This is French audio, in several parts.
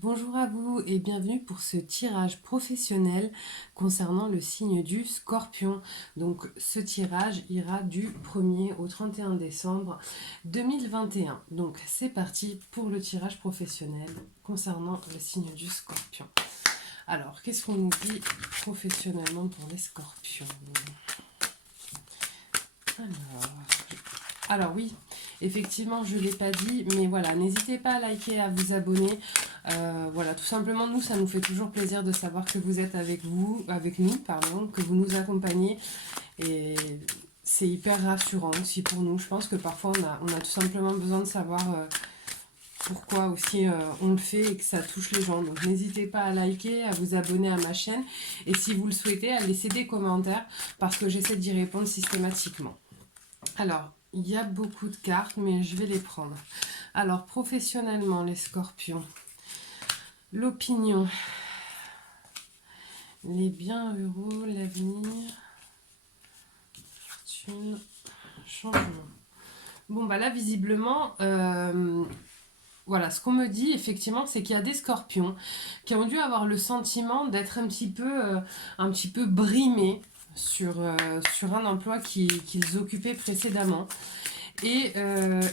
Bonjour à vous et bienvenue pour ce tirage professionnel concernant le signe du Scorpion. Donc ce tirage ira du 1er au 31 décembre 2021. Donc c'est parti pour le tirage professionnel concernant le signe du Scorpion. Alors qu'est-ce qu'on nous dit professionnellement pour les Scorpions? Alors oui, effectivement, je ne l'ai pas dit, mais voilà, n'hésitez pas à liker, à vous abonner. Voilà, tout simplement, nous, ça nous fait toujours plaisir de savoir que vous êtes avec nous, pardon, que vous nous accompagnez. Et c'est hyper rassurant aussi pour nous. Je pense que parfois, on a tout simplement besoin de savoir pourquoi aussi on le fait et que ça touche les gens. Donc n'hésitez pas à liker, à vous abonner à ma chaîne. Et si vous le souhaitez, à laisser des commentaires parce que j'essaie d'y répondre systématiquement. Alors, il y a beaucoup de cartes, mais je vais les prendre. Alors, professionnellement, les scorpions. L'opinion. Les biens heureux, l'avenir. Fortune. Changement. Bon, bah là, visiblement, voilà, ce qu'on me dit, effectivement, c'est qu'il y a des scorpions qui ont dû avoir le sentiment d'être un petit peu brimés sur un emploi qu'ils occupaient précédemment. Et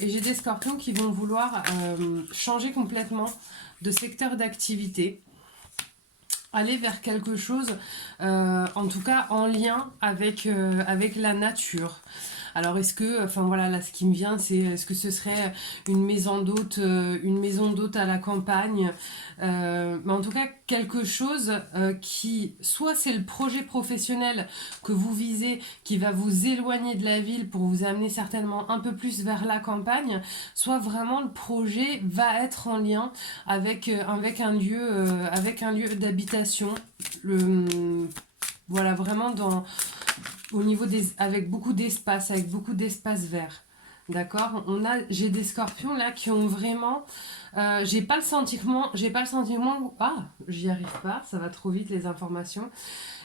j'ai des scorpions qui vont vouloir changer complètement de secteur d'activité, aller vers quelque chose, en tout cas en lien avec la nature. Alors est-ce que, enfin voilà, là ce qui me vient, c'est est-ce que ce serait une maison d'hôte à la campagne, mais en tout cas quelque chose qui, soit c'est le projet professionnel que vous visez, qui va vous éloigner de la ville pour vous amener certainement un peu plus vers la campagne, soit vraiment le projet va être en lien avec un lieu d'habitation. Voilà, vraiment au niveau avec beaucoup d'espace vert. D'accord. J'ai des scorpions là qui ont vraiment, j'ai pas le sentiment, j'y arrive pas, ça va trop vite les informations.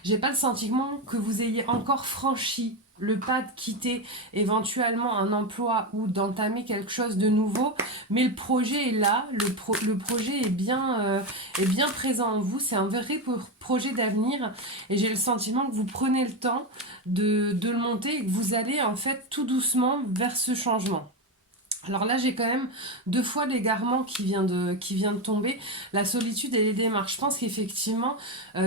J'ai pas le sentiment que vous ayez encore franchi le pas de quitter éventuellement un emploi ou d'entamer quelque chose de nouveau, mais le projet est là, le projet est bien présent en vous, c'est un vrai projet d'avenir et j'ai le sentiment que vous prenez le temps de le monter et que vous allez en fait tout doucement vers ce changement. Alors là, j'ai quand même deux fois l'égarement qui vient de tomber, la solitude et les démarches. Je pense qu'effectivement,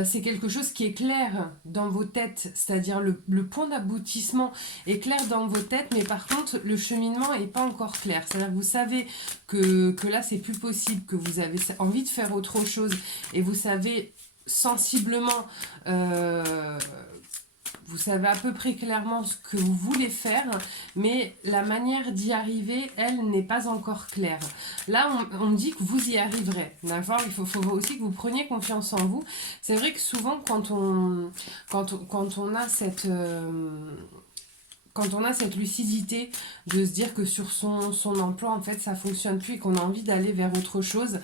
c'est quelque chose qui est clair dans vos têtes, c'est-à-dire le point d'aboutissement est clair dans vos têtes, mais par contre, le cheminement n'est pas encore clair. C'est-à-dire que vous savez que là, c'est plus possible, que vous avez envie de faire autre chose, et vous savez sensiblement vous savez à peu près clairement ce que vous voulez faire, mais la manière d'y arriver, elle, n'est pas encore claire. Là, on me dit que vous y arriverez, d'accord. Il faut aussi que vous preniez confiance en vous. C'est vrai que souvent, quand on a cette lucidité de se dire que sur son emploi, en fait, ça fonctionne plus et qu'on a envie d'aller vers autre chose,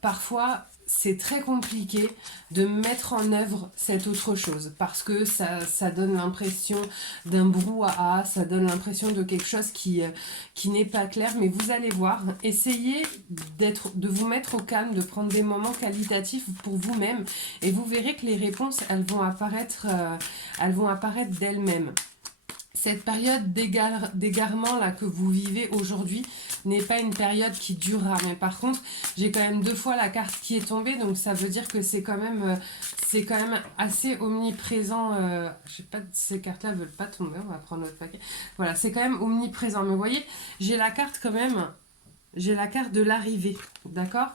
parfois, c'est très compliqué de mettre en œuvre cette autre chose parce que ça donne l'impression d'un brouhaha, ça donne l'impression de quelque chose qui n'est pas clair, mais vous allez voir, essayez de vous mettre au calme, de prendre des moments qualitatifs pour vous-même et vous verrez que les réponses, elles vont apparaître d'elles-mêmes. Cette période d'égarement là que vous vivez aujourd'hui n'est pas une période qui durera. Mais par contre, j'ai quand même deux fois la carte qui est tombée, donc ça veut dire que c'est quand même assez omniprésent. Je sais pas, ces cartes-là veulent pas tomber. On va prendre notre paquet. Voilà, c'est quand même omniprésent. Mais vous voyez, j'ai la carte quand même. J'ai la carte de l'arrivée, d'accord.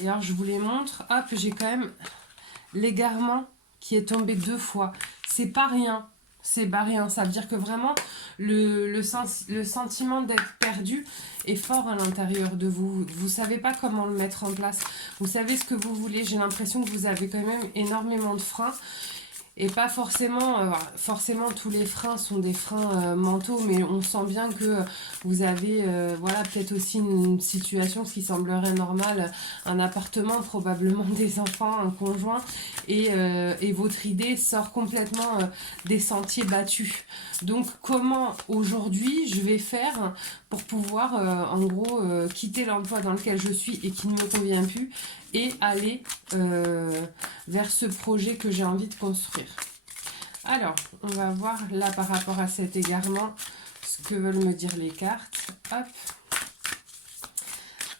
Et alors je vous les montre. Hop, j'ai quand même l'égarement qui est tombé deux fois. C'est pas rien. C'est pas rien, ça veut dire que vraiment le sentiment d'être perdu est fort à l'intérieur de vous. Vous savez pas comment le mettre en place. Vous savez ce que vous voulez. J'ai l'impression que vous avez quand même énormément de freins. Et pas forcément tous les freins sont des freins mentaux, mais on sent bien que vous avez voilà, peut-être aussi une situation, ce qui semblerait normal, un appartement, probablement des enfants, un conjoint, et votre idée sort complètement des sentiers battus. Donc comment aujourd'hui je vais faire pour pouvoir en gros quitter l'emploi dans lequel je suis et qui ne me convient plus et aller vers ce projet que j'ai envie de construire. Alors, on va voir là par rapport à cet égarement, ce que veulent me dire les cartes. Hop.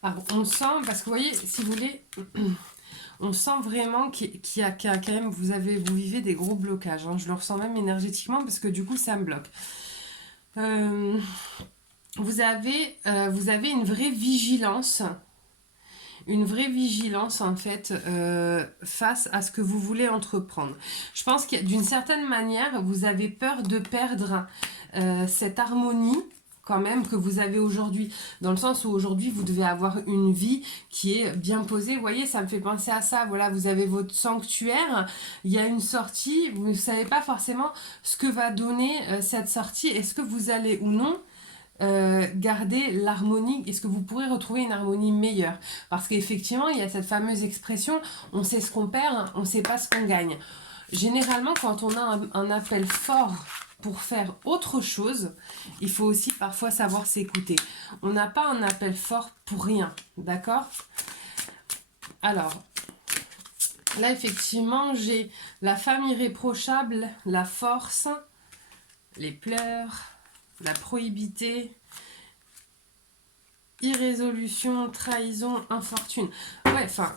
Alors, on sent, parce que vous voyez, si vous voulez, on sent vraiment qu'il y a quand même, vous vivez des gros blocages. Hein. Je le ressens même énergétiquement parce que du coup, ça me bloque. Vous avez une vraie vigilance. Une vraie vigilance en fait face à ce que vous voulez entreprendre. Je pense que d'une certaine manière, vous avez peur de perdre cette harmonie quand même que vous avez aujourd'hui, dans le sens où aujourd'hui vous devez avoir une vie qui est bien posée. Vous voyez, ça me fait penser à ça. Voilà, vous avez votre sanctuaire, il y a une sortie, vous ne savez pas forcément ce que va donner cette sortie. Est-ce que vous allez ou non garder l'harmonie, est-ce que vous pourrez retrouver une harmonie meilleure? Parce qu'effectivement, il y a cette fameuse expression, on sait ce qu'on perd, on ne sait pas ce qu'on gagne. Généralement, quand on a un appel fort pour faire autre chose, il faut aussi parfois savoir s'écouter. On n'a pas un appel fort pour rien, d'accord? Alors, là, effectivement, j'ai la femme irréprochable, la force, les pleurs, la prohibité, irrésolution, trahison, infortune. Ouais, enfin,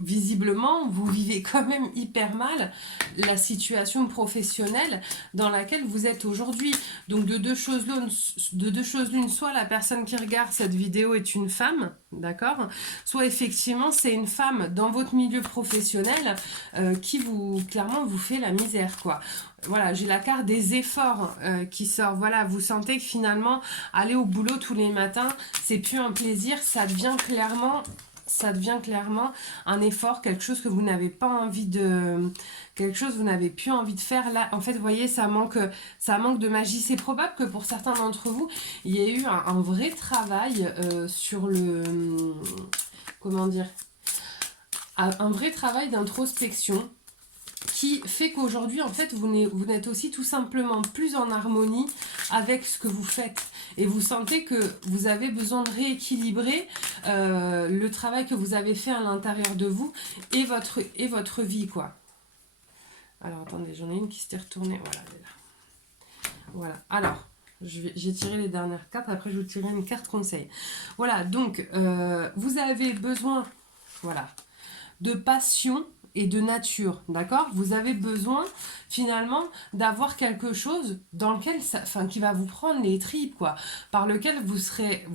visiblement, vous vivez quand même hyper mal la situation professionnelle dans laquelle vous êtes aujourd'hui. Donc, de deux choses l'une, soit la personne qui regarde cette vidéo est une femme, d'accord? Soit effectivement, c'est une femme dans votre milieu professionnel qui clairement, vous fait la misère, quoi. Voilà, j'ai la carte des efforts qui sort. Voilà, vous sentez que finalement, aller au boulot tous les matins, c'est plus un plaisir, ça devient clairement un effort, quelque chose que vous n'avez pas envie de... quelque chose que vous n'avez plus envie de faire. Là, en fait, vous voyez, ça manque de magie. C'est probable que pour certains d'entre vous, il y ait eu un vrai travail sur le... comment dire? Un vrai travail d'introspection qui fait qu'aujourd'hui, en fait, vous n'êtes aussi tout simplement plus en harmonie avec ce que vous faites. Et vous sentez que vous avez besoin de rééquilibrer le travail que vous avez fait à l'intérieur de vous et votre vie, quoi. Alors, attendez, j'en ai une qui s'était retournée. Voilà, elle est là. Voilà, alors, j'ai tiré les dernières cartes. Après, je vous tirerai une carte conseil. Voilà, donc, vous avez besoin, voilà, de passion et de nature, d'accord? Vous avez besoin finalement d'avoir quelque chose dans lequel qui va vous prendre les tripes, quoi, par lequel vous serez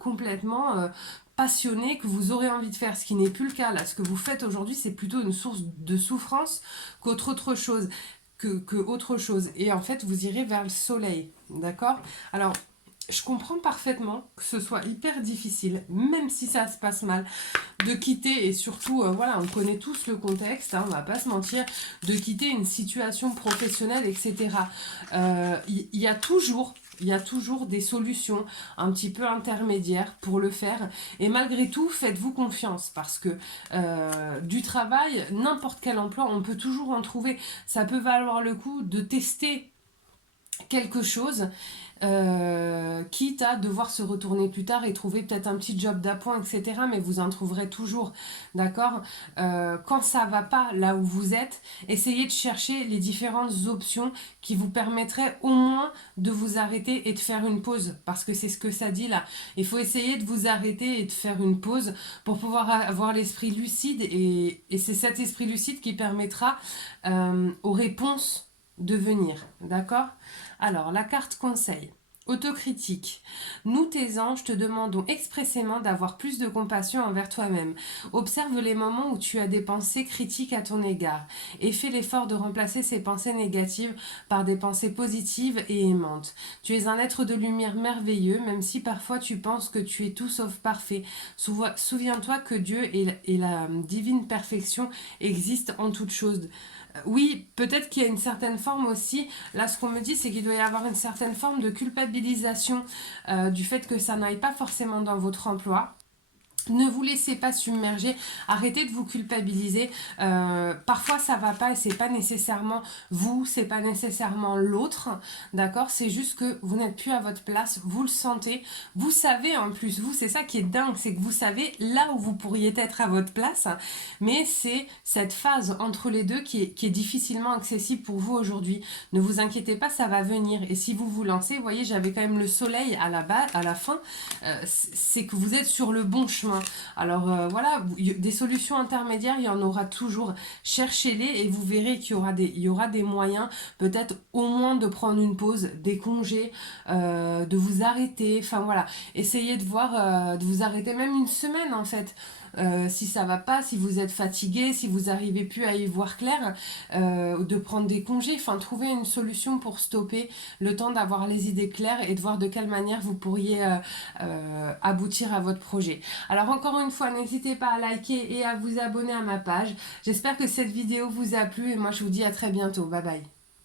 complètement passionné, que vous aurez envie de faire, ce qui n'est plus le cas là. Ce que vous faites aujourd'hui, c'est plutôt une source de souffrance qu'autre chose. Autre chose. Et en fait, vous irez vers le soleil, d'accord? Alors, je comprends parfaitement que ce soit hyper difficile, même si ça se passe mal, de quitter, et surtout, voilà, on connaît tous le contexte, hein, on va pas se mentir, de quitter une situation professionnelle, etc. Il y a toujours des solutions un petit peu intermédiaires pour le faire. Et malgré tout, faites-vous confiance parce que du travail, n'importe quel emploi, on peut toujours en trouver. Ça peut valoir le coup de tester quelque chose, quitte à devoir se retourner plus tard et trouver peut-être un petit job d'appoint, etc. Mais vous en trouverez toujours, d'accord? Quand ça va pas là où vous êtes, essayez de chercher les différentes options qui vous permettraient au moins de vous arrêter et de faire une pause, parce que c'est ce que ça dit là. Il faut essayer de vous arrêter et de faire une pause pour pouvoir avoir l'esprit lucide, et c'est cet esprit lucide qui permettra aux réponses de venir, d'accord? Alors, la carte conseil. Autocritique. Nous, tes anges, te demandons expressément d'avoir plus de compassion envers toi-même. Observe les moments où tu as des pensées critiques à ton égard et fais l'effort de remplacer ces pensées négatives par des pensées positives et aimantes. Tu es un être de lumière merveilleux, même si parfois tu penses que tu es tout sauf parfait. Souviens-toi que Dieu et la divine perfection existent en toutes choses. Oui, peut-être qu'il y a une certaine forme aussi, là ce qu'on me dit c'est qu'il doit y avoir une certaine forme de culpabilisation du fait que ça n'aille pas forcément dans votre emploi. Ne vous laissez pas submerger, arrêtez de vous culpabiliser. Parfois ça va pas et c'est pas nécessairement vous, c'est pas nécessairement l'autre, d'accord? C'est juste que vous n'êtes plus à votre place, vous le sentez, vous savez en plus, vous, c'est ça qui est dingue, c'est que vous savez là où vous pourriez être à votre place, mais c'est cette phase entre les deux qui est difficilement accessible pour vous aujourd'hui. Ne vous inquiétez pas, ça va venir. Et si vous vous lancez, vous voyez, j'avais quand même le soleil à la base, à la fin, c'est que vous êtes sur le bon chemin. Alors voilà, des solutions intermédiaires, il y en aura toujours. Cherchez-les et vous verrez qu'il y aura des moyens, peut-être au moins de prendre une pause, des congés, de vous arrêter. Enfin voilà, essayez de voir, de vous arrêter même une semaine en fait. Si ça va pas, si vous êtes fatigué, si vous n'arrivez plus à y voir clair, de prendre des congés, enfin trouver une solution pour stopper le temps d'avoir les idées claires et de voir de quelle manière vous pourriez aboutir à votre projet. Alors encore une fois, n'hésitez pas à liker et à vous abonner à ma page. J'espère que cette vidéo vous a plu et moi je vous dis à très bientôt. Bye bye.